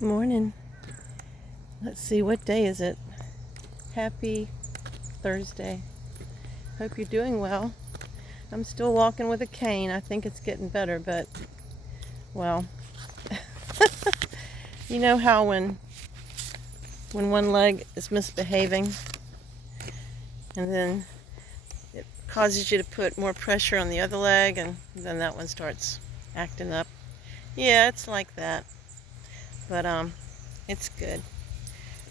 Morning. Let's see, what day is it? Happy Thursday. Hope you're doing well. I'm still walking with a cane. I think it's getting better, but, well, you know how when one leg is misbehaving and then it causes you to put more pressure on the other leg and then that one starts acting up. Yeah, it's like that. But it's good.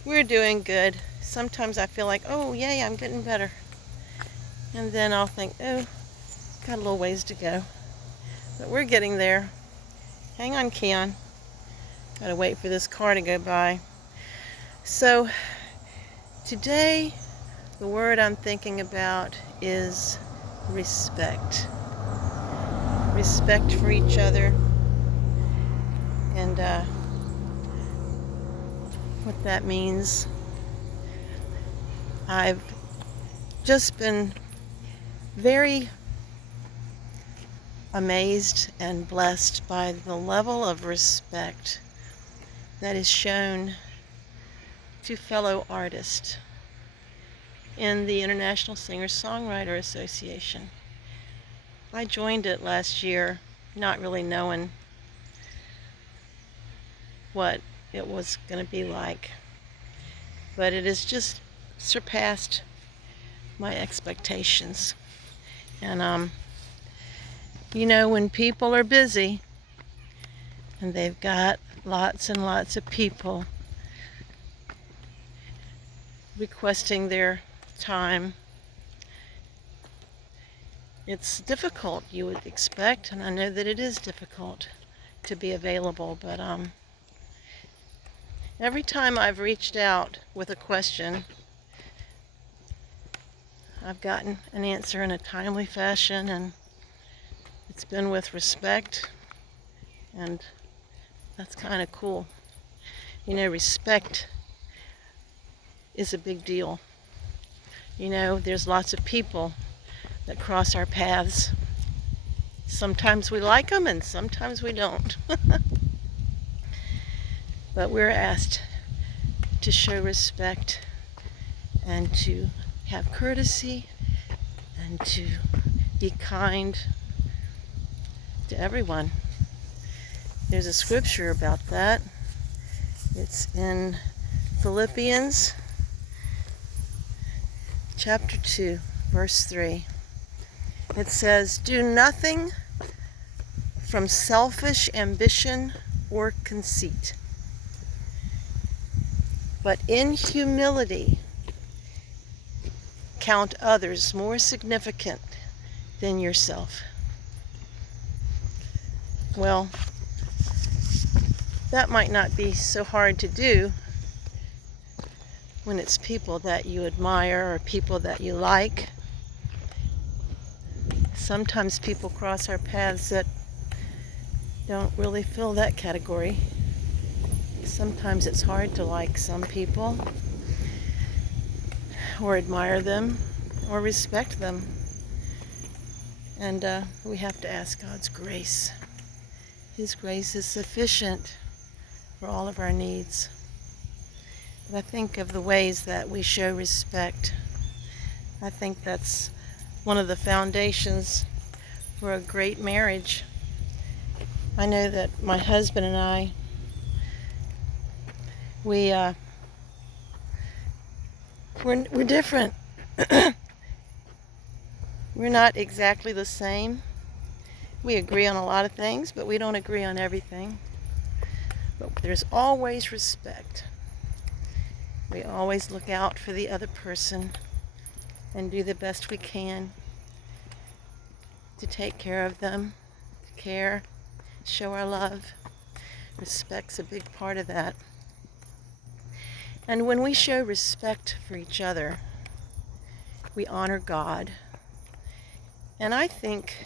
We're doing good. Sometimes I feel like, oh, yay, I'm getting better. And then I'll think, oh, got a little ways to go. But we're getting there. Hang on, Keon. Gotta wait for this car to go by. So, today, the word I'm thinking about is respect. Respect for each other. And what that means. I've just been very amazed and blessed by the level of respect that is shown to fellow artists in the International Singer-Songwriter Association. I joined it last year, not really knowing what it was going to be like, but it has just surpassed my expectations. And when people are busy and they've got lots and lots of people requesting their time, it's difficult, you would expect, and I know that it is difficult to be available, but every time I've reached out with a question, I've gotten an answer in a timely fashion, and it's been with respect, and that's kind of cool. Respect is a big deal. There's lots of people that cross our paths. Sometimes we like them and sometimes we don't. But we're asked to show respect and to have courtesy and to be kind to everyone. There's a scripture about that. It's in Philippians chapter 2, verse 3. It says, "Do nothing from selfish ambition or conceit, but in humility count others more significant than yourself." Well, that might not be so hard to do when it's people that you admire or people that you like. Sometimes people cross our paths that don't really fill that category. Sometimes it's hard to like some people or admire them or respect them. And we have to ask God's grace. His grace is sufficient for all of our needs. But I think of the ways that we show respect. I think that's one of the foundations for a great marriage. I know that my husband and I, we're different. We're not exactly the same. We agree on a lot of things, but we don't agree on everything. But there's always respect. We always look out for the other person and do the best we can to take care of them, to care, show our love. Respect's a big part of that. And when we show respect for each other, we honor God. And I think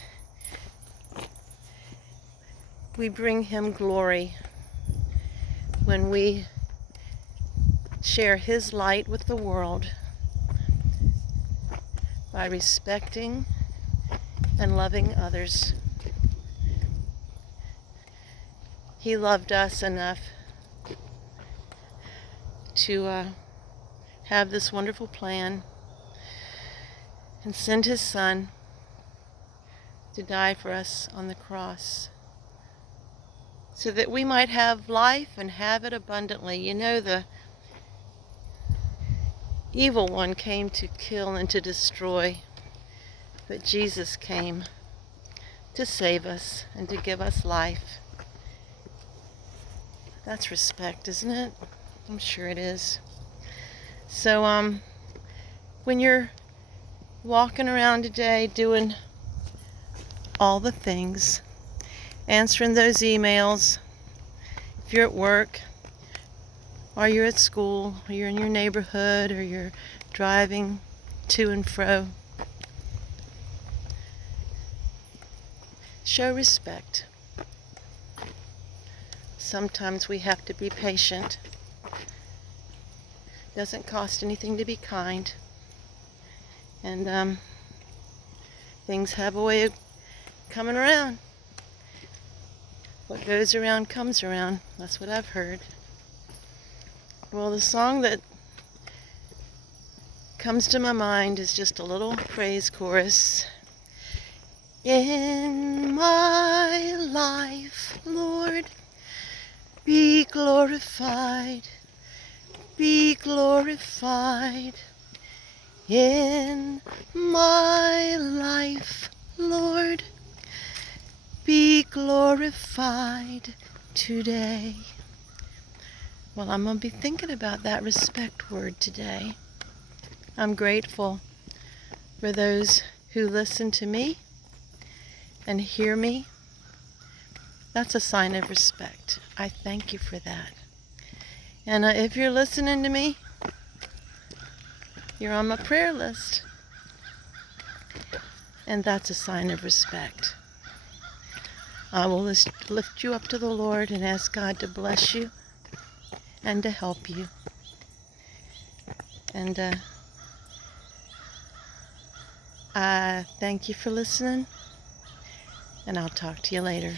we bring Him glory when we share His light with the world by respecting and loving others. He loved us enough to have this wonderful plan and send his son to die for us on the cross so that we might have life and have it abundantly. You know, the evil one came to kill and to destroy, but Jesus came to save us and to give us life. That's respect, isn't it? I'm sure it is. So when you're walking around today doing all the things, answering those emails, if you're at work, or you're at school, or you're in your neighborhood, or you're driving to and fro, show respect. Sometimes we have to be patient. Doesn't cost anything to be kind. And things have a way of coming around. What goes around comes around. That's what I've heard. Well, the song that comes to my mind is just a little praise chorus. In my life, Lord, be glorified, be glorified. In my life, Lord, be glorified today. Well, I'm going to be thinking about that respect word today. I'm grateful for those who listen to me and hear me. That's a sign of respect. I thank you for that. And if you're listening to me, you're on my prayer list. And that's a sign of respect. I will lift you up to the Lord and ask God to bless you and to help you. And I thank you for listening, and I'll talk to you later.